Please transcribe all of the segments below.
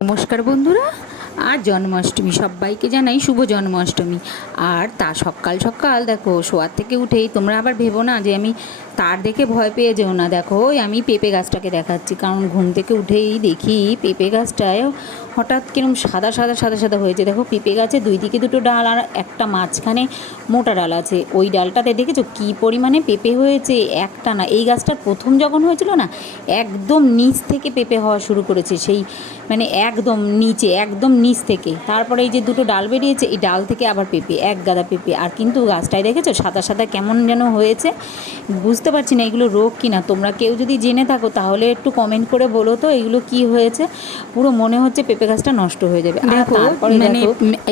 নমস্কার বন্ধুরা, আজ জন্মাষ্টমী। সবাইকে জানাই শুভ জন্মাষ্টমী। আর তা সকাল সকাল দেখো শোয়ার থেকে উঠেই তোমরা আবার ভেবো না যে আমি তার দেখে ভয় পেয়ে যেও না। দেখো ওই আমি পেঁপে গাছটাকে দেখাচ্ছি, কারণ ঘুম থেকে উঠেই দেখি পেঁপে গাছটায় হঠাৎ কিরম সাদা সাদা সাদা সাদা হয়েছে। দেখো পেঁপে গাছে দুই দিকে দুটো ডাল আর একটা মাঝখানে মোটা ডাল আছে। ওই ডালটাতে দেখেছো কী পরিমাণে পেঁপে হয়েছে, একটা না। এই গাছটার প্রথম যখন হয়েছিল না, একদম নিচ থেকে পেঁপে হওয়া শুরু করেছে, সেই মানে একদম নিচে, একদম নিচ থেকে। তারপরে এই যে দুটো ডাল বেরিয়েছে, এই ডাল থেকে আবার পেঁপে, এক গাদা পেঁপে। আর কিন্তু গাছটায় দেখেছো সাদা সাদা কেমন যেন হয়েছে, বুঝতে পারছি না এগুলো রোগ কিনা। তোমরা কেউ যদি জেনে থাকো তাহলে একটু কমেন্ট করে বলো তো এগুলো কি হয়েছে। পুরো মনে হচ্ছে পেঁপে গাছটা নষ্ট হয়ে যাবে। দেখো মানে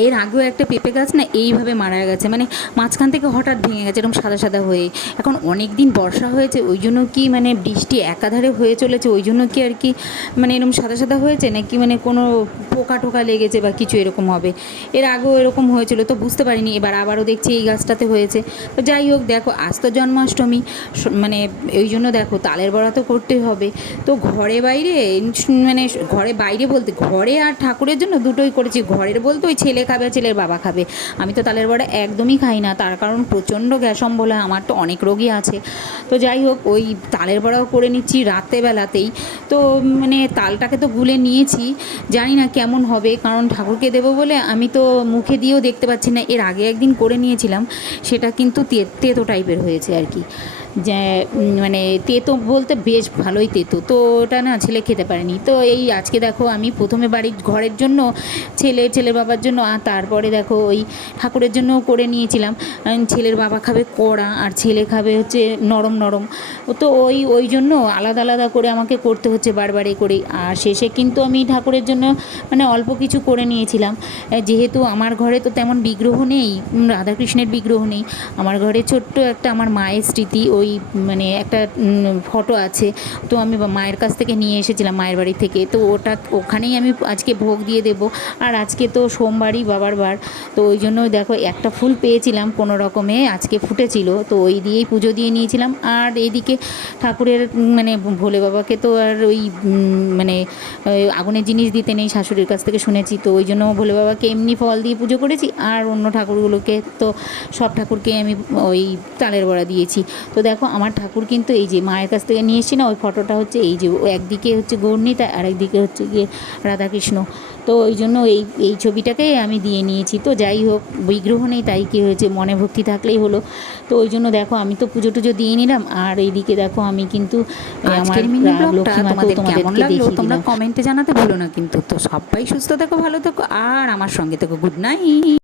এর আগেও একটা পেঁপে গাছ না এইভাবে মারা গেছে, মানে মাঝখান থেকে হঠাৎ ভেঙে গেছে এরকম সাদা সাদা হয়ে। এখন অনেক দিন বর্ষা হয়েছে, ওই জন্য কি মানে বৃষ্টি একাধারে হয়ে চলেছে, ওই জন্য কি আর কি মানে এরকম সাদা সাদা হয়েছে, নাকি মানে কোনো পোকা টোকা লেগেছে বা কিছু এরকম হবে। এর আগেও এরকম হয়েছিল তো বুঝতে পারিনি, এবার আবারও দেখছি এই গাছটাতে হয়েছে। তো যাই হোক, দেখো আজ তো জন্মাষ্টমী, মানে ওই জন্য দেখো তালের বড়া তো করতেই হবে। তো ঘরে বাইরে, মানে ঘরে বাইরে বলতে ঘরে আর ঠাকুরের জন্য দুটোই করেছি। ঘরের বলতে ওই ছেলে খাবে, ছেলের বাবা খাবে। আমি তো তালের বড়া একদমই খাই না, তার কারণ প্রচণ্ড গ্যাস অম্বল হয়, আমার তো অনেক রোগী আছে। তো যাই হোক, ওই তালের বড়াও করে নিচ্ছি রাত্রেবেলাতেই। তো মানে তালটাকে তো গুলে নিয়েছি, জানি না কেমন হবে, কারণ ঠাকুরকে দেবো বলে আমি তো মুখে দিয়েও দেখতে পাচ্ছি না। এর আগে একদিন করে নিয়েছিলাম, সেটা কিন্তু তেতো টাইপের হয়েছে আর কি। যে মানে তেতো বলতে বেশ ভালোই তেতো, তো ওটা না ছেলে খেতে পারেনি। তো এই আজকে দেখো আমি প্রথমে বাড়ির ঘরের জন্য, ছেলের বাবার জন্য, আর তারপরে দেখো ওই ঠাকুরের জন্যও করে নিয়েছিলাম। ছেলের বাবা খাবে কড়া আর ছেলে খাবে হচ্ছে নরম নরম। তো ওই জন্য আলাদা আলাদা করে আমাকে করতে হচ্ছে বারবারে করে। আর শেষে কিন্তু আমি ঠাকুরের জন্য মানে অল্প কিছু করে নিয়েছিলাম, যেহেতু আমার ঘরে তো তেমন বিগ্রহ নেই, রাধাকৃষ্ণের বিগ্রহ নেই। আমার ঘরে ছোট্ট একটা আমার মায়ের স্মৃতি, ওই মানে একটা ফটো আছে, তো আমি মায়ের কাছ থেকে নিয়ে এসেছিলাম মায়ের বাড়ি থেকে। তো ওখানেই আমি আজকে ভোগ দিয়ে দেব। আর আজকে তো সোমবারই বাবার বার, তো ওই জন্য দেখো একটা ফুল পেয়েছিলাম কোনো রকমে, আজকে ফুটেছিল, তো ওই দিয়েই পুজো দিয়ে নিয়েছিলাম। আর এইদিকে ঠাকুরের মানে ভোলে বাবাকে তো আর ওই মানে আগুনের জিনিস দিতে নেই, শাশুড়ির কাছ থেকে শুনেছি। তো ওই জন্য ভোলে বাবাকে এমনি ফল দিয়ে পুজো করেছি, আর অন্য ঠাকুরগুলোকে তো সব ঠাকুরকে আমি ওই তালের বড়া দিয়েছি। তো দেখো আমার ঠাকুর কিন্তু এই যে মায়ের কাছ থেকে নিয়ে এসেছি না, ওই ফটোটা হচ্ছে এই যে একদিকে হচ্ছে গৌরনীতা আর একদিকে হচ্ছে গিয়ে রাধাকৃষ্ণ। তো ওই জন্য এই ছবিটাকেই আমি দিয়ে নিয়েছি। তো যাই হোক, বিগ্রহ নেই তাই কী হয়েছে, মনে ভক্তি থাকলেই হলো। তো ওই জন্য দেখো আমি তো পুজো টুজো দিয়ে নিলাম। আর এইদিকে দেখো আমি কিন্তু আমার লক্ষ্মী মাকেও তোমাদেরকে দেখিয়ে তোমরা কমেন্টে জানাতে ভুলো না কিন্তু। তো সবাই সুস্থ থেকো, ভালো থেকো, আর আমার সঙ্গে থেকো। Good night.